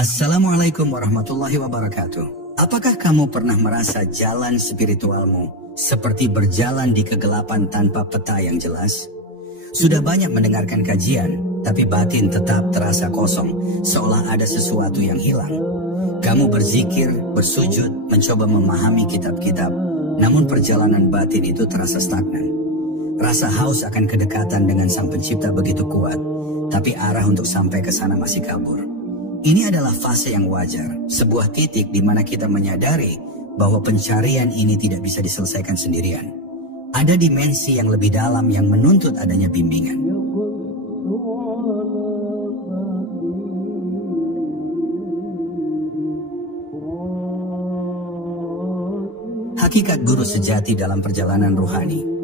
Assalamualaikum warahmatullahi wabarakatuh. Apakah kamu pernah merasa jalan spiritualmu seperti berjalan di kegelapan tanpa peta yang jelas? Sudah banyak mendengarkan kajian, tapi batin tetap terasa kosong, seolah ada sesuatu yang hilang. Kamu berzikir, bersujud, mencoba memahami kitab-kitab, namun perjalanan batin itu terasa stagnan. Rasa haus akan kedekatan dengan Sang Pencipta begitu kuat, tapi arah untuk sampai ke sana masih kabur. Ini adalah fase yang wajar, sebuah titik di mana kita menyadari bahwa pencarian ini tidak bisa diselesaikan sendirian. Ada dimensi yang lebih dalam yang menuntut adanya bimbingan. Hakikat guru sejati dalam perjalanan ruhani.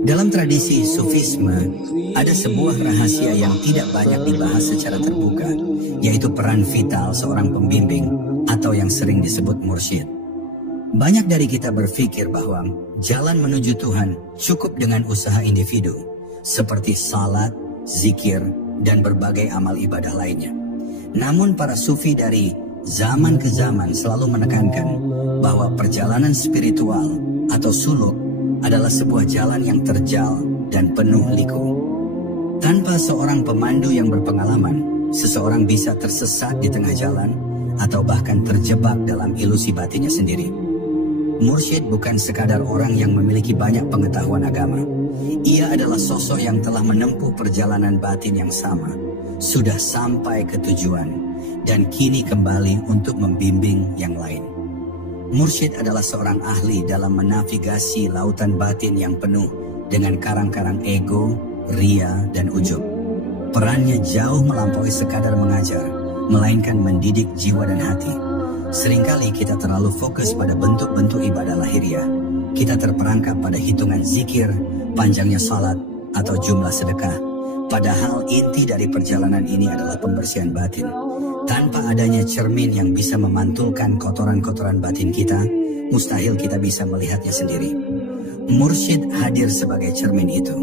Dalam tradisi Sufisme, ada sebuah rahasia yang tidak banyak dibahas secara terbuka, yaitu peran vital seorang pembimbing atau yang sering disebut mursyid. Banyak dari kita berpikir bahwa jalan menuju Tuhan cukup dengan usaha individu, seperti salat, zikir, dan berbagai amal ibadah lainnya. Namun para sufi dari zaman ke zaman selalu menekankan bahwa perjalanan spiritual atau suluk adalah sebuah jalan yang terjal dan penuh liku. Tanpa seorang pemandu yang berpengalaman, seseorang bisa tersesat di tengah jalan atau bahkan terjebak dalam ilusi batinnya sendiri. Mursyid bukan sekadar orang yang memiliki banyak pengetahuan agama. Ia adalah sosok yang telah menempuh perjalanan batin yang sama, sudah sampai ke tujuan, dan kini kembali untuk membimbing yang lain. Mursyid adalah seorang ahli dalam menavigasi lautan batin yang penuh dengan karang-karang ego, ria, dan ujub. Perannya jauh melampaui sekadar mengajar, melainkan mendidik jiwa dan hati. Seringkali kita terlalu fokus pada bentuk-bentuk ibadah lahiriah. Kita terperangkap pada hitungan zikir, panjangnya salat, atau jumlah sedekah. Padahal inti dari perjalanan ini adalah pembersihan batin. Tanpa adanya cermin yang bisa memantulkan kotoran-kotoran batin kita, mustahil kita bisa melihatnya sendiri. Mursyid hadir sebagai cermin itu.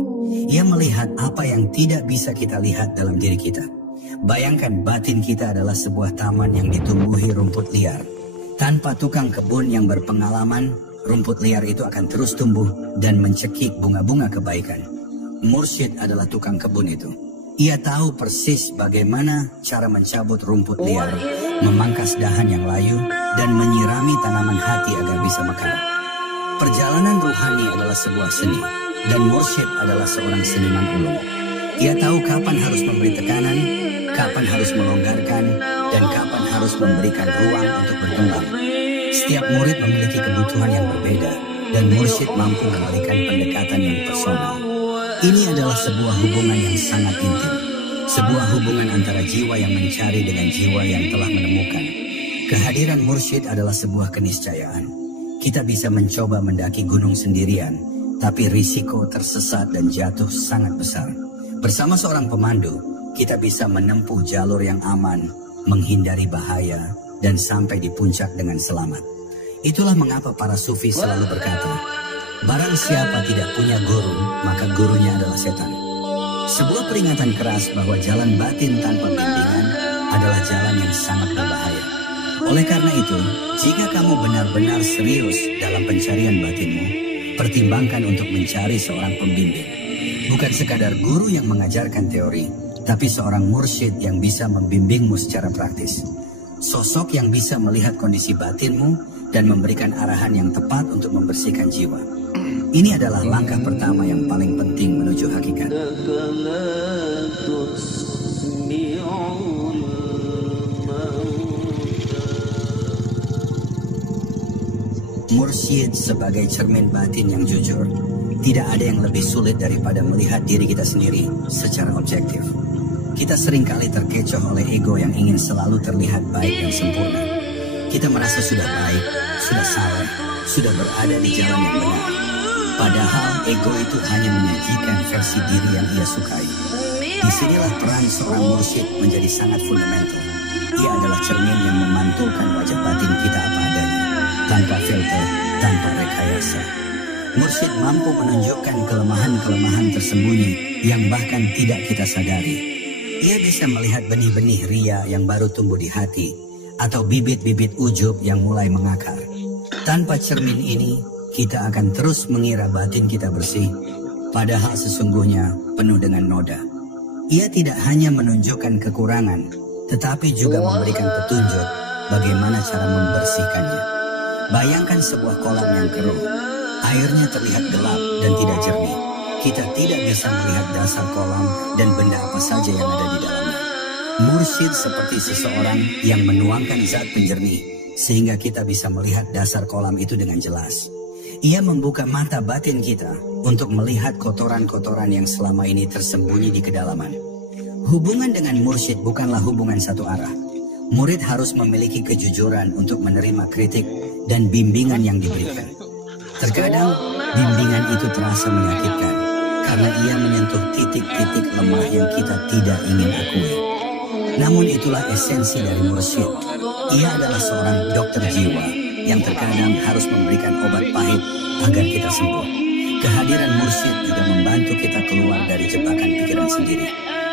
Ia melihat apa yang tidak bisa kita lihat dalam diri kita. Bayangkan batin kita adalah sebuah taman yang ditumbuhi rumput liar. Tanpa tukang kebun yang berpengalaman, rumput liar itu akan terus tumbuh dan mencekik bunga-bunga kebaikan. Mursyid adalah tukang kebun itu. Ia tahu persis bagaimana cara mencabut rumput liar, memangkas dahan yang layu, dan menyirami tanaman hati agar bisa mekar. Perjalanan ruhani adalah sebuah seni, dan mursyid adalah seorang seniman ulung. Ia tahu kapan harus memberi tekanan, kapan harus melonggarkan, dan kapan harus memberikan ruang untuk berkembang. Setiap murid memiliki kebutuhan yang berbeda, dan mursyid mampu memberikan pendekatan yang personal. Ini adalah sebuah hubungan yang sangat intim. Sebuah hubungan antara jiwa yang mencari dengan jiwa yang telah menemukan. Kehadiran mursyid adalah sebuah keniscayaan. Kita bisa mencoba mendaki gunung sendirian, tapi risiko tersesat dan jatuh sangat besar. Bersama seorang pemandu, kita bisa menempuh jalur yang aman, menghindari bahaya, dan sampai di puncak dengan selamat. Itulah mengapa para sufi selalu berkata, barang siapa tidak punya guru, maka gurunya adalah setan. Sebuah peringatan keras bahwa jalan batin tanpa bimbingan adalah jalan yang sangat berbahaya. Oleh karena itu, jika kamu benar-benar serius dalam pencarian batinmu, pertimbangkan untuk mencari seorang pembimbing. Bukan sekadar guru yang mengajarkan teori, tapi seorang mursyid yang bisa membimbingmu secara praktis. Sosok yang bisa melihat kondisi batinmu dan memberikan arahan yang tepat untuk membersihkan jiwa. Ini adalah langkah pertama yang paling penting menuju hakikat. Mursyid sebagai cermin batin yang jujur. Tidak ada yang lebih sulit daripada melihat diri kita sendiri secara objektif. Kita seringkali terkecoh oleh ego yang ingin selalu terlihat baik dan sempurna. Kita merasa sudah baik, sudah saleh, sudah berada di jalan yang benar. Padahal ego itu hanya menyajikan versi diri yang ia sukai. Disinilah peran seorang mursyid menjadi sangat fundamental. Ia adalah cermin yang memantulkan wajah batin kita apa adanya, tanpa filter, tanpa rekayasa. Mursyid mampu menunjukkan kelemahan-kelemahan tersembunyi yang bahkan tidak kita sadari. Ia bisa melihat benih-benih ria yang baru tumbuh di hati, atau bibit-bibit ujub yang mulai mengakar. Tanpa cermin ini, kita akan terus mengira batin kita bersih, padahal sesungguhnya penuh dengan noda. Ia tidak hanya menunjukkan kekurangan, tetapi juga memberikan petunjuk bagaimana cara membersihkannya. Bayangkan sebuah kolam yang keruh, airnya terlihat gelap dan tidak jernih. Kita tidak bisa melihat dasar kolam dan benda apa saja yang ada di dalamnya. Mursyid seperti seseorang yang menuangkan zat penjernih, sehingga kita bisa melihat dasar kolam itu dengan jelas. Ia membuka mata batin kita untuk melihat kotoran-kotoran yang selama ini tersembunyi di kedalaman. Hubungan dengan mursyid bukanlah hubungan satu arah. Murid harus memiliki kejujuran untuk menerima kritik dan bimbingan yang diberikan. Terkadang bimbingan itu terasa menyakitkan, karena ia menyentuh titik-titik lemah yang kita tidak ingin akui. Namun itulah esensi dari mursyid. Ia adalah seorang dokter jiwa yang terkadang harus memberikan obat pahit agar kita sembuh. Kehadiran mursyid juga membantu kita keluar dari jebakan pikiran sendiri.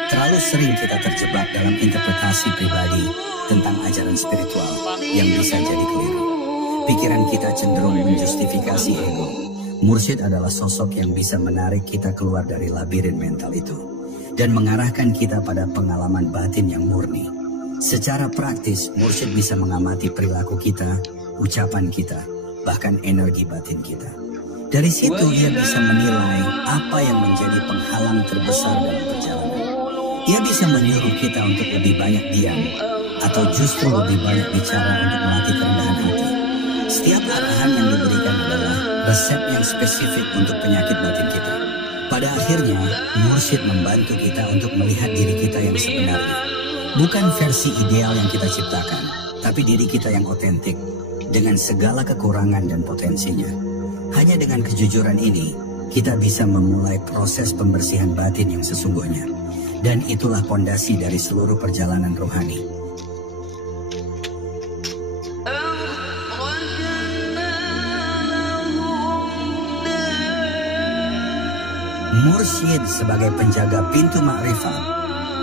Terlalu sering kita terjebak dalam interpretasi pribadi tentang ajaran spiritual yang bisa jadi keliru. Pikiran kita cenderung menjustifikasi ego. Mursyid adalah sosok yang bisa menarik kita keluar dari labirin mental itu dan mengarahkan kita pada pengalaman batin yang murni. Secara praktis, mursyid bisa mengamati perilaku kita, ucapan kita, bahkan energi batin kita. Dari situ ia bisa menilai apa yang menjadi penghalang terbesar dalam perjalanan. Ia bisa menyuruh kita untuk lebih banyak diam, atau justru lebih banyak bicara untuk melatih kerendahan hati. Setiap arahan yang diberikan adalah resep yang spesifik untuk penyakit batin kita. Pada akhirnya, mursyid membantu kita untuk melihat diri kita yang sebenarnya. Bukan versi ideal yang kita ciptakan, tapi diri kita yang otentik, dengan segala kekurangan dan potensinya. Hanya dengan kejujuran ini, kita bisa memulai proses pembersihan batin yang sesungguhnya. Dan itulah pondasi dari seluruh perjalanan rohani. Mursyid sebagai penjaga pintu makrifat,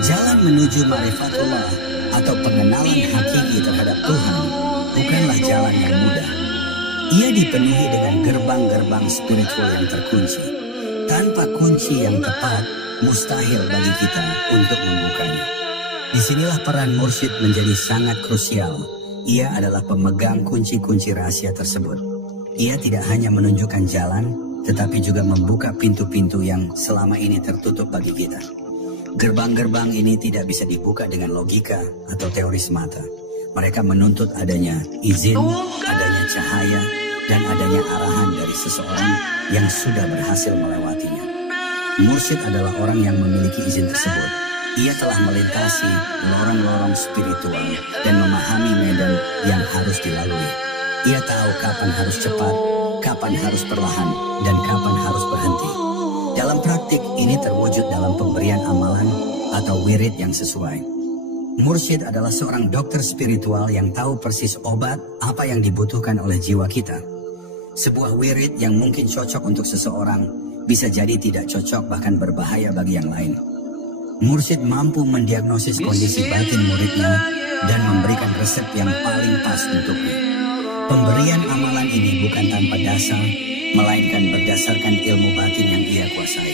jalan menuju makrifatullah atau pengenalan hakiki terhadap Tuhan, bukanlah jalan yang mudah. Ia dipenuhi dengan gerbang-gerbang spiritual yang terkunci. Tanpa kunci yang tepat, mustahil bagi kita untuk membukanya. Disinilah peran mursyid menjadi sangat krusial. Ia adalah pemegang kunci-kunci rahasia tersebut. Ia tidak hanya menunjukkan jalan, tetapi juga membuka pintu-pintu yang selama ini tertutup bagi kita. Gerbang-gerbang ini tidak bisa dibuka dengan logika atau teori semata. Mereka menuntut adanya izin, adanya cahaya, dan adanya arahan dari seseorang yang sudah berhasil melewatinya. Mursyid adalah orang yang memiliki izin tersebut. Ia telah melintasi lorong-lorong spiritual dan memahami medan yang harus dilalui. Ia tahu kapan harus cepat, kapan harus perlahan, dan kapan harus berhenti. Dalam praktik, ini terwujud dalam pemberian amalan atau wirid yang sesuai. Mursyid adalah seorang dokter spiritual yang tahu persis obat apa yang dibutuhkan oleh jiwa kita. Sebuah wirid yang mungkin cocok untuk seseorang bisa jadi tidak cocok, bahkan berbahaya bagi yang lain. Mursyid mampu mendiagnosis kondisi batin muridnya dan memberikan resep yang paling pas untuknya. Pemberian amalan ini bukan tanpa dasar, melainkan berdasarkan ilmu batin yang ia kuasai.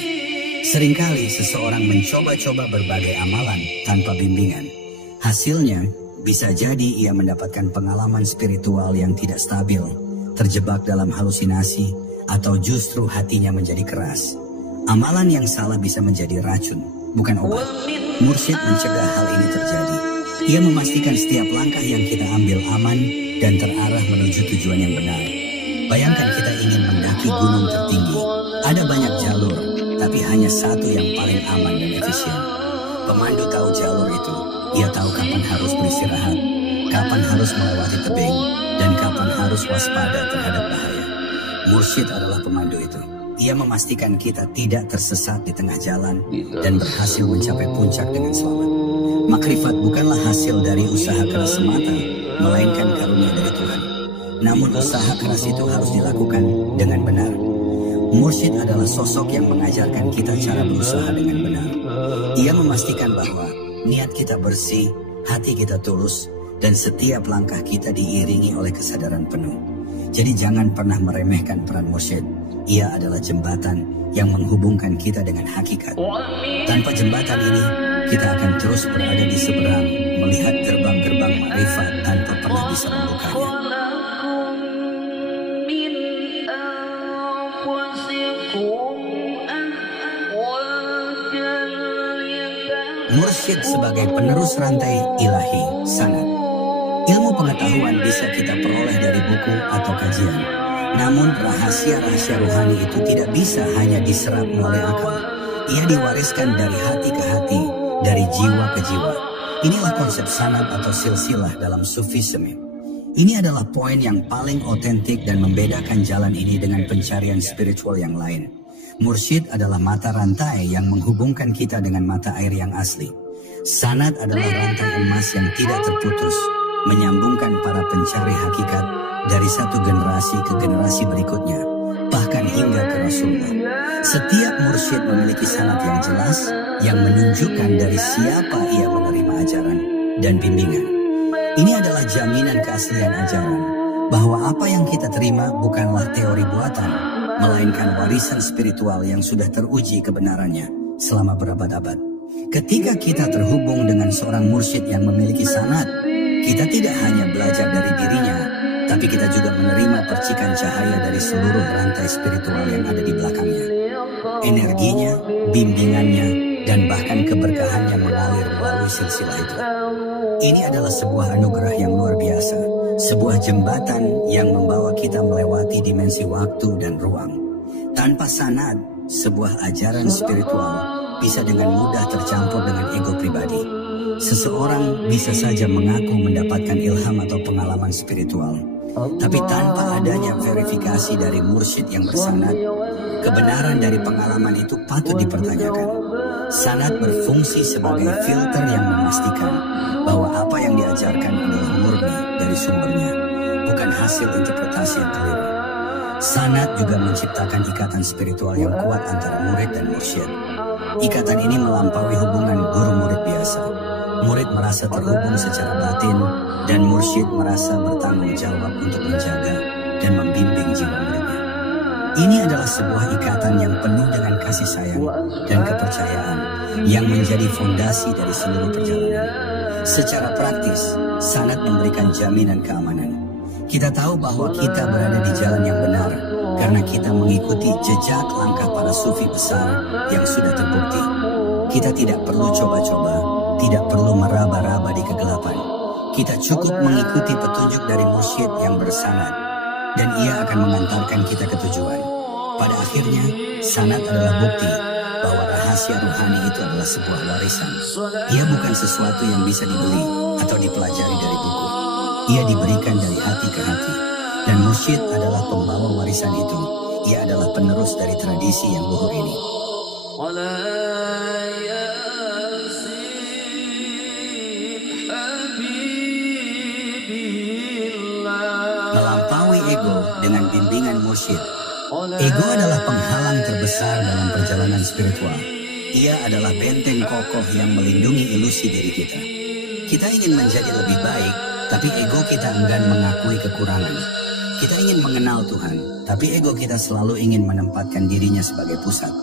Seringkali seseorang mencoba-coba berbagai amalan tanpa bimbingan. Hasilnya bisa jadi ia mendapatkan pengalaman spiritual yang tidak stabil, terjebak dalam halusinasi, atau justru hatinya menjadi keras. Amalan yang salah bisa menjadi racun, bukan obat. Mursyid mencegah hal ini terjadi. Ia memastikan setiap langkah yang kita ambil aman dan terarah menuju tujuan yang benar. Bayangkan kita ingin mendaki gunung tertinggi. Ada banyak jalur, tapi hanya satu yang paling aman dan efisien. Pemandu tahu jalur itu. Ia tahu kapan harus beristirahat, kapan harus melewati tebing, dan kapan harus waspada terhadap bahaya. Mursyid adalah pemandu itu. Ia memastikan kita tidak tersesat di tengah jalan dan berhasil mencapai puncak dengan selamat. Makrifat bukanlah hasil dari usaha keras semata, melainkan karunia dari Tuhan. Namun usaha keras itu harus dilakukan dengan benar. Mursyid adalah sosok yang mengajarkan kita cara berusaha dengan benar. Ia memastikan bahwa niat kita bersih, hati kita tulus, dan setiap langkah kita diiringi oleh kesadaran penuh. Jadi jangan pernah meremehkan peran mursyid. Ia adalah jembatan yang menghubungkan kita dengan hakikat. Tanpa jembatan ini, kita akan terus berada di seberang, melihat gerbang-gerbang ma'rifat tanpa pernah bisa membukanya. Mursyid sebagai penerus rantai ilahi, sanad. Ilmu pengetahuan bisa kita peroleh dari buku atau kajian. Namun rahasia-rahasia ruhani itu tidak bisa hanya diserap melalui akal. Ia diwariskan dari hati ke hati, dari jiwa ke jiwa. Inilah konsep sanad atau silsilah dalam Sufisme. Ini adalah poin yang paling otentik dan membedakan jalan ini dengan pencarian spiritual yang lain. Mursyid adalah mata rantai yang menghubungkan kita dengan mata air yang asli. Sanad adalah rantai emas yang tidak terputus, menyambungkan para pencari hakikat dari satu generasi ke generasi berikutnya, bahkan hingga ke Rasulullah. Setiap mursyid memiliki sanad yang jelas, yang menunjukkan dari siapa ia menerima ajaran dan bimbingan. Ini adalah jaminan keaslian ajaran, bahwa apa yang kita terima bukanlah teori buatan, melainkan warisan spiritual yang sudah teruji kebenarannya selama berabad-abad. Ketika kita terhubung dengan seorang mursyid yang memiliki sanad, kita tidak hanya belajar dari dirinya, tapi kita juga menerima percikan cahaya dari seluruh rantai spiritual yang ada di belakangnya. Energinya, bimbingannya, dan bahkan keberkahannya mengalir melalui silsilah itu. Ini adalah sebuah anugerah yang luar biasa, sebuah jembatan yang membawa kita melewati dimensi waktu dan ruang. Tanpa sanad, sebuah ajaran spiritual bisa dengan mudah tercampur dengan ego pribadi. Seseorang bisa saja mengaku mendapatkan ilham atau pengalaman spiritual, tapi tanpa adanya verifikasi dari mursyid yang bersanad, kebenaran dari pengalaman itu patut dipertanyakan. Sanad berfungsi sebagai filter yang memastikan bahwa apa yang diajarkan adalah murni dari sumbernya, bukan hasil interpretasi yang keliru. Sanad juga menciptakan ikatan spiritual yang kuat antara murid dan mursyid. Ikatan ini melampaui hubungan guru-murid biasa. Murid merasa terhubung secara batin, dan mursyid merasa bertanggung jawab untuk menjaga dan membimbing jiwa muridnya. Ini adalah sebuah ikatan yang penuh dengan kasih sayang dan kepercayaan yang menjadi fondasi dari seluruh perjalanan. Secara praktis, sanad memberikan jaminan keamanan. Kita tahu bahwa kita berada di jalan yang benar karena kita mengikuti jejak langkah para sufi besar yang sudah terbukti. Kita tidak perlu coba-coba, tidak perlu meraba-raba di kegelapan. Kita cukup mengikuti petunjuk dari mursyid yang bersanad, dan ia akan mengantarkan kita ke tujuan. Pada akhirnya, sanad adalah bukti bahwa rahasia ruhani itu adalah sebuah warisan. Ia bukan sesuatu yang bisa dibeli atau dipelajari dari buku. Ia diberikan dari hati ke hati, dan mursyid adalah pembawa warisan itu. Ia adalah penerus dari tradisi yang luhur ini. Melampaui ego dengan bimbingan mursyid. Ego adalah penghalang terbesar dalam perjalanan spiritual. Ia adalah benteng kokoh yang melindungi ilusi diri kita. Kita ingin menjadi lebih baik, tapi ego kita enggan mengakui kekurangan. Kita ingin mengenal Tuhan, tapi ego kita selalu ingin menempatkan dirinya sebagai pusat.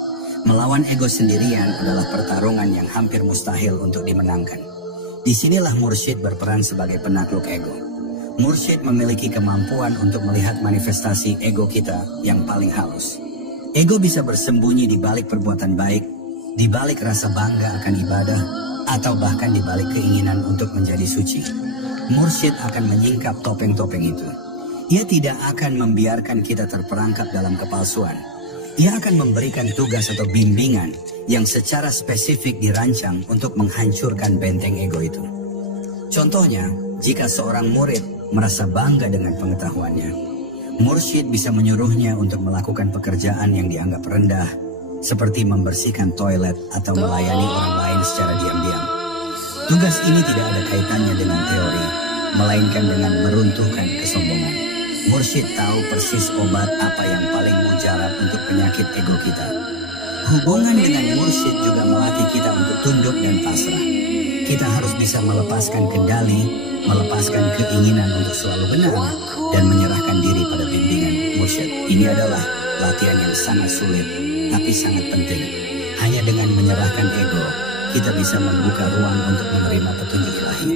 Melawan ego sendirian adalah pertarungan yang hampir mustahil untuk dimenangkan. Disinilah mursyid berperan sebagai penakluk ego. Mursyid memiliki kemampuan untuk melihat manifestasi ego kita yang paling halus. Ego bisa bersembunyi di balik perbuatan baik, di balik rasa bangga akan ibadah, atau bahkan di balik keinginan untuk menjadi suci. Mursyid akan menyingkap topeng-topeng itu. Ia tidak akan membiarkan kita terperangkap dalam kepalsuan. Ia akan memberikan tugas atau bimbingan yang secara spesifik dirancang untuk menghancurkan benteng ego itu. Contohnya, jika seorang murid merasa bangga dengan pengetahuannya, mursyid bisa menyuruhnya untuk melakukan pekerjaan yang dianggap rendah, seperti membersihkan toilet atau melayani orang lain secara diam-diam. Tugas ini tidak ada kaitannya dengan teori, melainkan dengan meruntuhkan kesombongan. Mursyid tahu persis obat apa yang paling mujarab untuk penyakit ego kita. Hubungan dengan mursyid juga melatih kita untuk tunduk dan pasrah. Kita harus bisa melepaskan kendali, melepaskan keinginan untuk selalu benar, dan menyerahkan diri pada bimbingan mursyid. Ini adalah latihan yang sangat sulit, tapi sangat penting. Hanya dengan menyerahkan ego, kita bisa membuka ruang untuk menerima petunjuk ilahi.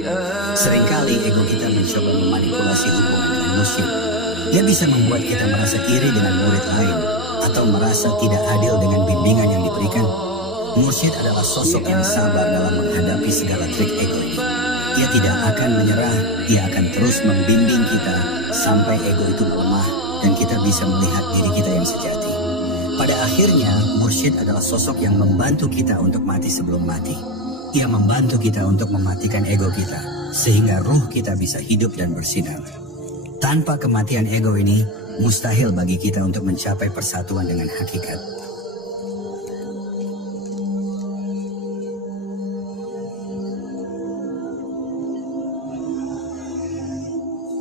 Seringkali ego kita mencoba memanipulasi hubungan dengan mursyid. Dia bisa membuat kita merasa iri dengan murid lain, atau merasa tidak adil dengan bimbingan yang diberikan. Mursyid adalah sosok yang sabar dalam menghadapi segala trik ego ini. Ia tidak akan menyerah, ia akan terus membimbing kita sampai ego itu melemah dan kita bisa melihat diri kita yang sejati. Pada akhirnya, mursyid adalah sosok yang membantu kita untuk mati sebelum mati. Ia membantu kita untuk mematikan ego kita, sehingga ruh kita bisa hidup dan bersinar. Tanpa kematian ego ini, mustahil bagi kita untuk mencapai persatuan dengan hakikat.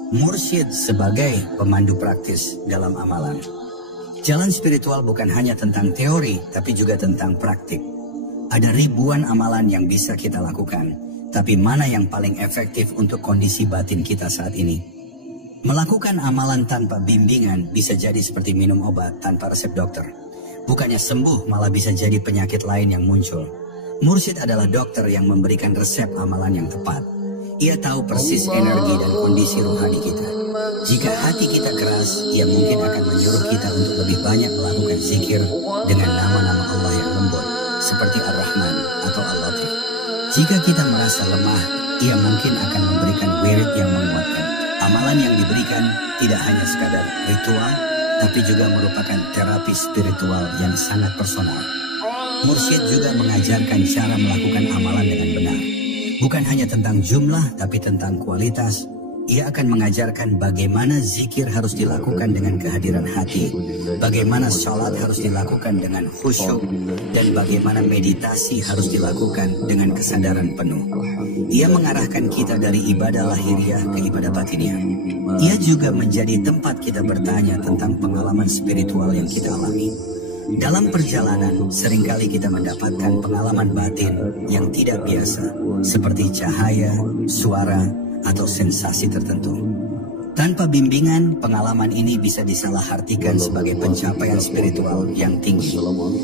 Mursyid sebagai pemandu praktis dalam amalan. Jalan spiritual bukan hanya tentang teori, tapi juga tentang praktik. Ada ribuan amalan yang bisa kita lakukan, tapi mana yang paling efektif untuk kondisi batin kita saat ini? Melakukan amalan tanpa bimbingan bisa jadi seperti minum obat tanpa resep dokter. Bukannya sembuh, malah bisa jadi penyakit lain yang muncul. Mursyid adalah dokter yang memberikan resep amalan yang tepat. Ia tahu persis energi dan kondisi rohani kita. Jika hati kita keras, ia mungkin akan menyuruh kita untuk lebih banyak melakukan zikir dengan nama-nama Allah yang lembut, seperti Ar-Rahman atau Al-Latif. Jika kita merasa lemah, ia mungkin akan memberikan wirid yang menguatkan. Amalan yang diberikan tidak hanya sekadar ritual, tapi juga merupakan terapi spiritual yang sangat personal. Mursyid juga mengajarkan cara melakukan amalan dengan benar. Bukan hanya tentang jumlah, tapi tentang kualitas. Ia akan mengajarkan bagaimana zikir harus dilakukan dengan kehadiran hati, bagaimana sholat harus dilakukan dengan khusyuk, dan bagaimana meditasi harus dilakukan dengan kesadaran penuh. Ia mengarahkan kita dari ibadah lahiriah ke ibadah batiniah. Ia juga menjadi tempat kita bertanya tentang pengalaman spiritual yang kita alami. Dalam perjalanan, seringkali kita mendapatkan pengalaman batin yang tidak biasa, seperti cahaya, suara, atau sensasi tertentu. Tanpa bimbingan, pengalaman ini bisa disalahartikan sebagai pencapaian spiritual yang tinggi,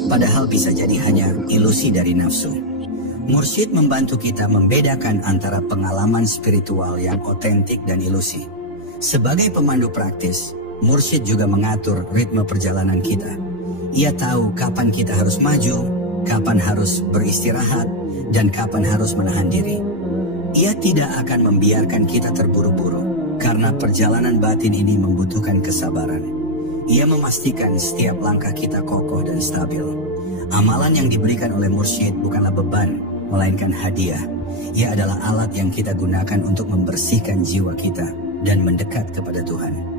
padahal bisa jadi hanya ilusi dari nafsu. Mursyid membantu kita membedakan antara pengalaman spiritual yang otentik dan ilusi. Sebagai pemandu praktis, mursyid juga mengatur ritme perjalanan kita. Ia tahu kapan kita harus maju, kapan harus beristirahat, dan kapan harus menahan diri. Ia tidak akan membiarkan kita terburu-buru, karena perjalanan batin ini membutuhkan kesabaran. Ia memastikan setiap langkah kita kokoh dan stabil. Amalan yang diberikan oleh mursyid bukanlah beban, melainkan hadiah. Ia adalah alat yang kita gunakan untuk membersihkan jiwa kita dan mendekat kepada Tuhan.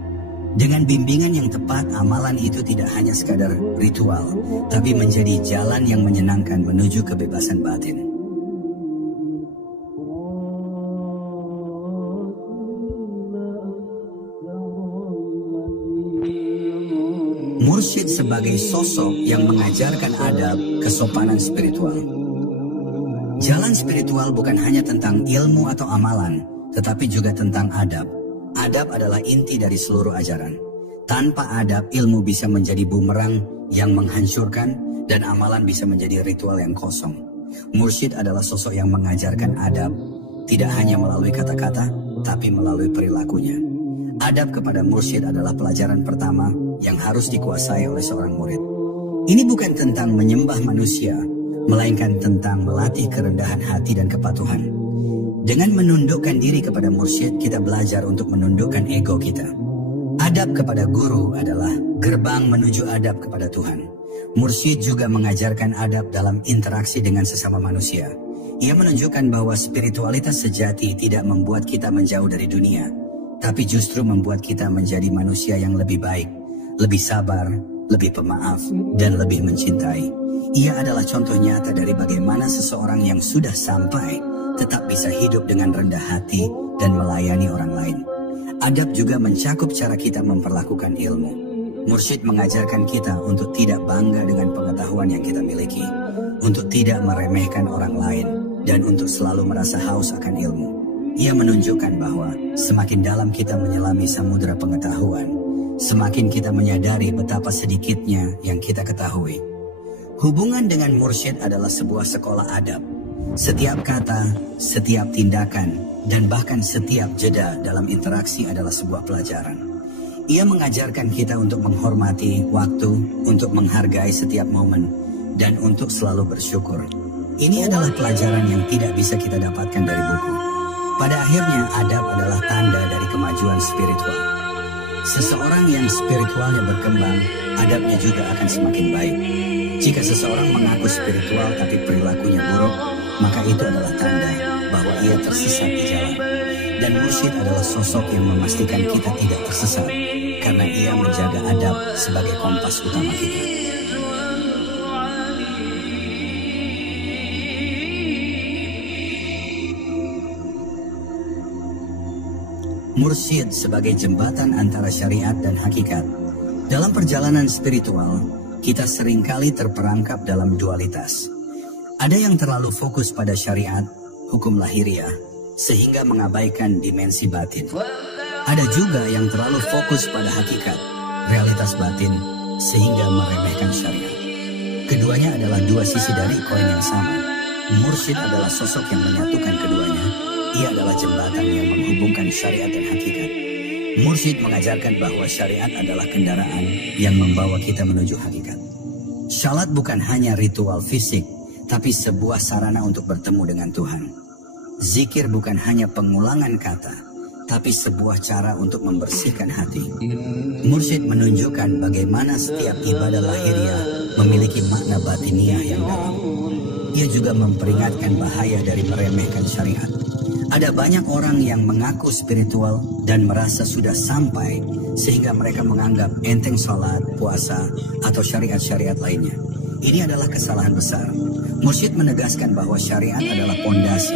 Dengan bimbingan yang tepat, amalan itu tidak hanya sekadar ritual, tapi menjadi jalan yang menyenangkan menuju kebebasan batin. Mursyid sebagai sosok yang mengajarkan adab, kesopanan spiritual. Jalan spiritual bukan hanya tentang ilmu atau amalan, tetapi juga tentang adab. Adab adalah inti dari seluruh ajaran. Tanpa adab, ilmu bisa menjadi bumerang yang menghancurkan dan amalan bisa menjadi ritual yang kosong. Mursyid adalah sosok yang mengajarkan adab, tidak hanya melalui kata-kata, tapi melalui perilakunya. Adab kepada mursyid adalah pelajaran pertama yang harus dikuasai oleh seorang murid. Ini bukan tentang menyembah manusia, melainkan tentang melatih kerendahan hati dan kepatuhan. Dengan menundukkan diri kepada mursyid, kita belajar untuk menundukkan ego kita. Adab kepada guru adalah gerbang menuju adab kepada Tuhan. Mursyid juga mengajarkan adab dalam interaksi dengan sesama manusia. Ia menunjukkan bahwa spiritualitas sejati tidak membuat kita menjauh dari dunia, tapi justru membuat kita menjadi manusia yang lebih baik, lebih sabar, lebih pemaaf, dan lebih mencintai. Ia adalah contoh nyata dari bagaimana seseorang yang sudah sampai tetap bisa hidup dengan rendah hati dan melayani orang lain. Adab juga mencakup cara kita memperlakukan ilmu. Mursyid mengajarkan kita untuk tidak bangga dengan pengetahuan yang kita miliki, untuk tidak meremehkan orang lain, dan untuk selalu merasa haus akan ilmu. Ia menunjukkan bahwa semakin dalam kita menyelami samudera pengetahuan, semakin kita menyadari betapa sedikitnya yang kita ketahui. Hubungan dengan mursyid adalah sebuah sekolah adab. Setiap kata, setiap tindakan, dan bahkan setiap jeda dalam interaksi adalah sebuah pelajaran. Ia mengajarkan kita untuk menghormati waktu, untuk menghargai setiap momen, dan untuk selalu bersyukur. Ini adalah pelajaran yang tidak bisa kita dapatkan dari buku. Pada akhirnya, adab adalah tanda dari kemajuan spiritual. Seseorang yang spiritualnya berkembang, adabnya juga akan semakin baik. Jika seseorang mengaku spiritual tapi perilakunya buruk, maka itu adalah tanda bahwa ia tersesat di jalan. Dan mursyid adalah sosok yang memastikan kita tidak tersesat, karena ia menjaga adab sebagai kompas utama kita. Mursyid sebagai jembatan antara syariat dan hakikat. Dalam perjalanan spiritual, kita seringkali terperangkap dalam dualitas. Ada yang terlalu fokus pada syariat, hukum lahiriah, sehingga mengabaikan dimensi batin. Ada juga yang terlalu fokus pada hakikat, realitas batin, sehingga meremehkan syariat. Keduanya adalah dua sisi dari koin yang sama. Mursyid adalah sosok yang menyatukan keduanya. Ia adalah jembatan yang menghubungkan syariat dan hakikat. Mursyid mengajarkan bahwa syariat adalah kendaraan yang membawa kita menuju hakikat. Salat bukan hanya ritual fisik, tapi sebuah sarana untuk bertemu dengan Tuhan. Zikir bukan hanya pengulangan kata, tapi sebuah cara untuk membersihkan hati. Mursyid menunjukkan bagaimana setiap ibadah lahiriah memiliki makna batiniah yang dalam. Ia juga memperingatkan bahaya dari meremehkan syariat. Ada banyak orang yang mengaku spiritual dan merasa sudah sampai sehingga mereka menganggap enteng salat, puasa, atau syariat-syariat lainnya. Ini adalah kesalahan besar. Mursyid menegaskan bahwa syariat adalah pondasi,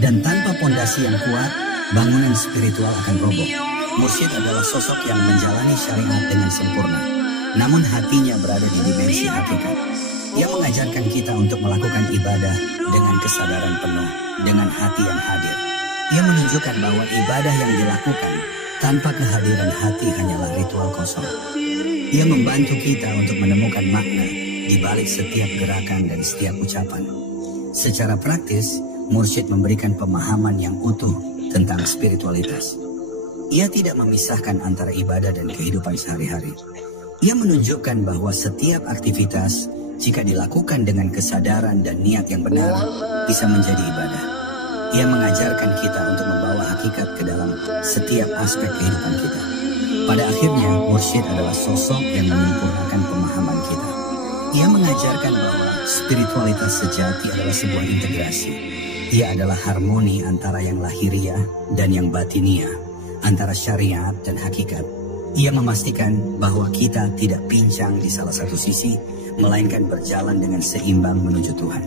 dan tanpa pondasi yang kuat, bangunan spiritual akan roboh. Mursyid adalah sosok yang menjalani syariat dengan sempurna, namun hatinya berada di dimensi hakikat. Ia mengajarkan kita untuk melakukan ibadah dengan kesadaran penuh, dengan hati yang hadir. Ia menunjukkan bahwa ibadah yang dilakukan tanpa kehadiran hati hanyalah ritual kosong. Ia membantu kita untuk menemukan makna di balik setiap gerakan dan setiap ucapan. Secara praktis, mursyid memberikan pemahaman yang utuh tentang spiritualitas. Ia tidak memisahkan antara ibadah dan kehidupan sehari-hari. Ia menunjukkan bahwa setiap aktivitas, jika dilakukan dengan kesadaran dan niat yang benar, bisa menjadi ibadah. Ia mengajarkan kita untuk membawa hakikat ke dalam setiap aspek kehidupan kita. Pada akhirnya, mursyid adalah sosok yang menyempurnakan pemahaman kita. Ia mengajarkan bahwa spiritualitas sejati adalah sebuah integrasi. Ia adalah harmoni antara yang lahiriah dan yang batiniah, antara syariat dan hakikat. Ia memastikan bahwa kita tidak pincang di salah satu sisi, melainkan berjalan dengan seimbang menuju Tuhan.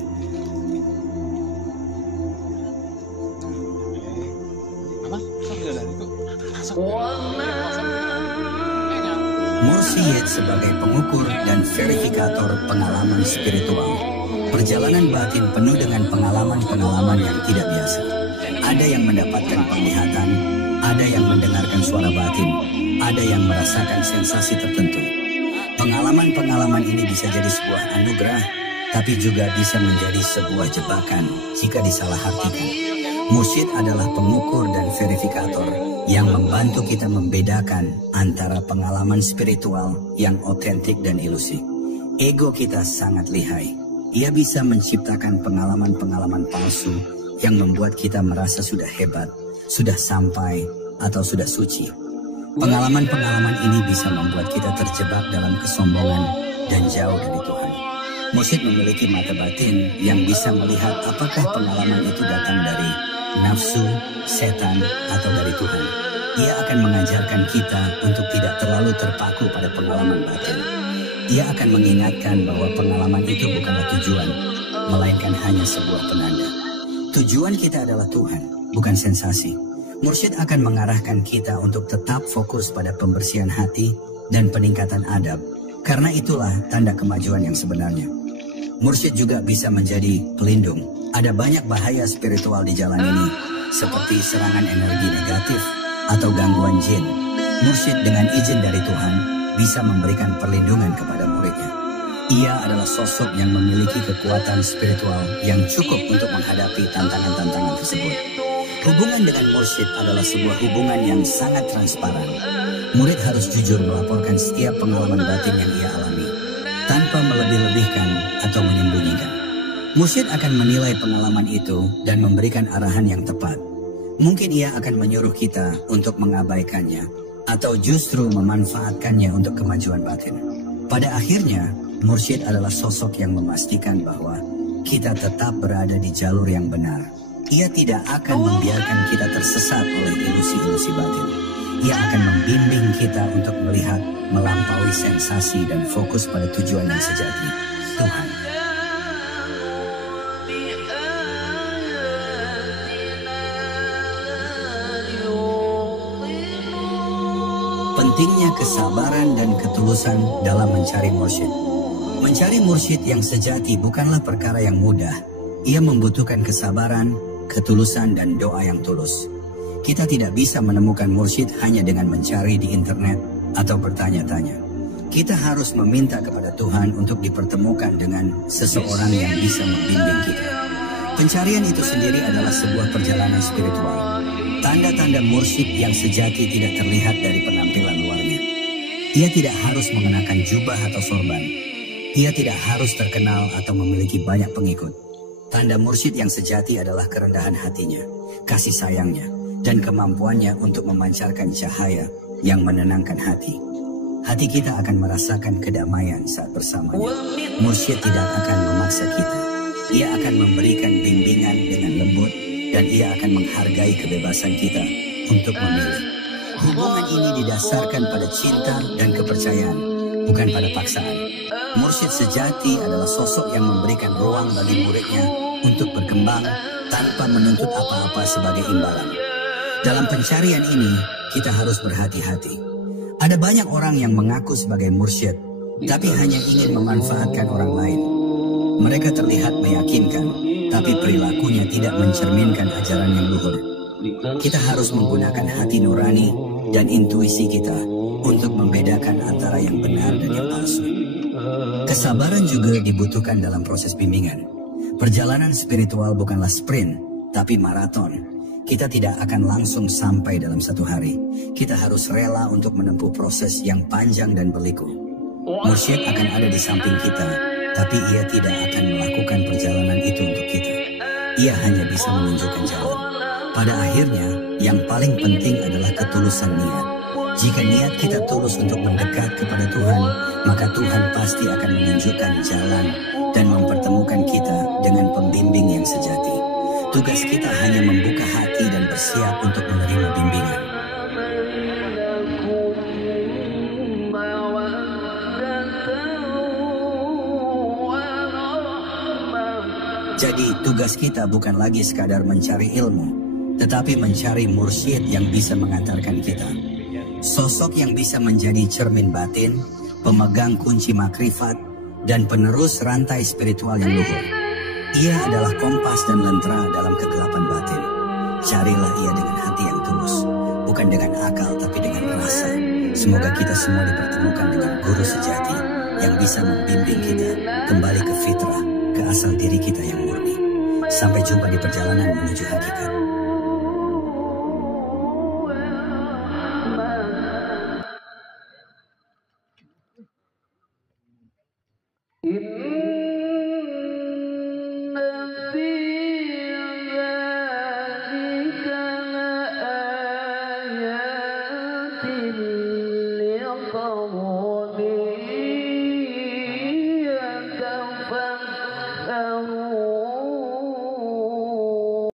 Mursyid sebagai pengukur dan verifikator pengalaman spiritual. Perjalanan batin penuh dengan pengalaman-pengalaman yang tidak biasa. Ada yang mendapatkan penglihatan, ada yang mendengarkan suara batin, ada yang merasakan sensasi tertentu. Pengalaman-pengalaman ini bisa jadi sebuah anugerah, tapi juga bisa menjadi sebuah jebakan jika disalahartikan. Mursyid adalah pengukur dan verifikator yang membantu kita membedakan antara pengalaman spiritual yang otentik dan ilusi. Ego kita sangat lihai. Ia bisa menciptakan pengalaman-pengalaman palsu yang membuat kita merasa sudah hebat, sudah sampai, atau sudah suci. Pengalaman-pengalaman ini bisa membuat kita terjebak dalam kesombongan dan jauh dari Tuhan. Mursyid memiliki mata batin yang bisa melihat apakah pengalaman itu datang dari nafsu, setan, atau dari Tuhan. Ia akan mengajarkan kita untuk tidak terlalu terpaku pada pengalaman batin. Ia akan mengingatkan bahwa pengalaman itu bukanlah tujuan, melainkan hanya sebuah penanda. Tujuan kita adalah Tuhan, bukan sensasi. Mursyid akan mengarahkan kita untuk tetap fokus pada pembersihan hati dan peningkatan adab, karena itulah tanda kemajuan yang sebenarnya. Mursyid juga bisa menjadi pelindung Ada banyak bahaya spiritual di jalan ini, seperti serangan energi negatif atau gangguan jin. Mursyid dengan izin dari Tuhan bisa memberikan perlindungan kepada muridnya. Ia adalah sosok yang memiliki kekuatan spiritual yang cukup untuk menghadapi tantangan-tantangan tersebut. Hubungan dengan mursyid adalah sebuah hubungan yang sangat transparan. Murid harus jujur melaporkan setiap pengalaman batin yang ia alami, tanpa melebih-lebihkan atau menyembunyikan. Mursyid akan menilai pengalaman itu dan memberikan arahan yang tepat. Mungkin ia akan menyuruh kita untuk mengabaikannya, atau justru memanfaatkannya untuk kemajuan batin. Pada akhirnya, mursyid adalah sosok yang memastikan bahwa kita tetap berada di jalur yang benar. Ia tidak akan membiarkan kita tersesat oleh ilusi-ilusi batin. Ia akan membimbing kita untuk melihat melampaui sensasi dan fokus pada tujuan yang sejati, Tuhan. Pentingnya kesabaran dan ketulusan dalam mencari mursyid. Mencari mursyid yang sejati bukanlah perkara yang mudah. Ia membutuhkan kesabaran, ketulusan, dan doa yang tulus. Kita tidak bisa menemukan mursyid hanya dengan mencari di internet atau bertanya-tanya. Kita harus meminta kepada Tuhan untuk dipertemukan dengan seseorang yang bisa membimbing kita. Pencarian itu sendiri adalah sebuah perjalanan spiritual. Tanda-tanda mursyid yang sejati tidak terlihat dari penampilan luarnya. Ia tidak harus mengenakan jubah atau sorban. Ia tidak harus terkenal atau memiliki banyak pengikut. Tanda mursyid yang sejati adalah kerendahan hatinya, kasih sayangnya, dan kemampuannya untuk memancarkan cahaya yang menenangkan hati. Hati kita akan merasakan kedamaian saat bersamanya. Mursyid tidak akan memaksa kita. Ia akan memberikan bimbingan dengan lembut, dan ia akan menghargai kebebasan kita untuk memilih. Hubungan ini didasarkan pada cinta dan kepercayaan, bukan pada paksaan. Mursyid sejati adalah sosok yang memberikan ruang bagi muridnya untuk berkembang tanpa menuntut apa-apa sebagai imbalan. Dalam pencarian ini, kita harus berhati-hati. Ada banyak orang yang mengaku sebagai mursyid, tapi hanya ingin memanfaatkan orang lain. Mereka terlihat meyakinkan, tapi perilakunya tidak mencerminkan ajaran yang luhur. Kita harus menggunakan hati nurani dan intuisi kita untuk membedakan antara yang benar dan yang palsu. Kesabaran juga dibutuhkan dalam proses bimbingan. Perjalanan spiritual bukanlah sprint, tapi maraton. Kita tidak akan langsung sampai dalam satu hari. Kita harus rela untuk menempuh proses yang panjang dan berliku. Mursyid akan ada di samping kita, tapi ia tidak akan melakukan perjalanan itu untuk kita. Ia hanya bisa menunjukkan jalan. Pada akhirnya, yang paling penting adalah ketulusan niat. Jika niat kita tulus untuk mendekat kepada Tuhan, maka Tuhan pasti akan menunjukkan jalan dan mempertemukan kita dengan pembimbing yang sejati. Tugas kita hanya membuka hati dan bersiap untuk menerima bimbingan. Jadi tugas kita bukan lagi sekadar mencari ilmu, tetapi mencari mursyid yang bisa mengantarkan kita. Sosok yang bisa menjadi cermin batin, pemegang kunci makrifat, dan penerus rantai spiritual yang luhur. Ia adalah kompas dan lentera dalam kegelapan batin. Carilah ia dengan hati yang tulus, bukan dengan akal tapi dengan rasa. Semoga kita semua dipertemukan dengan guru sejati yang bisa membimbing kita kembali ke fitrah, ke asal diri kita yang murni. Sampai jumpa di perjalanan menuju hakikat. It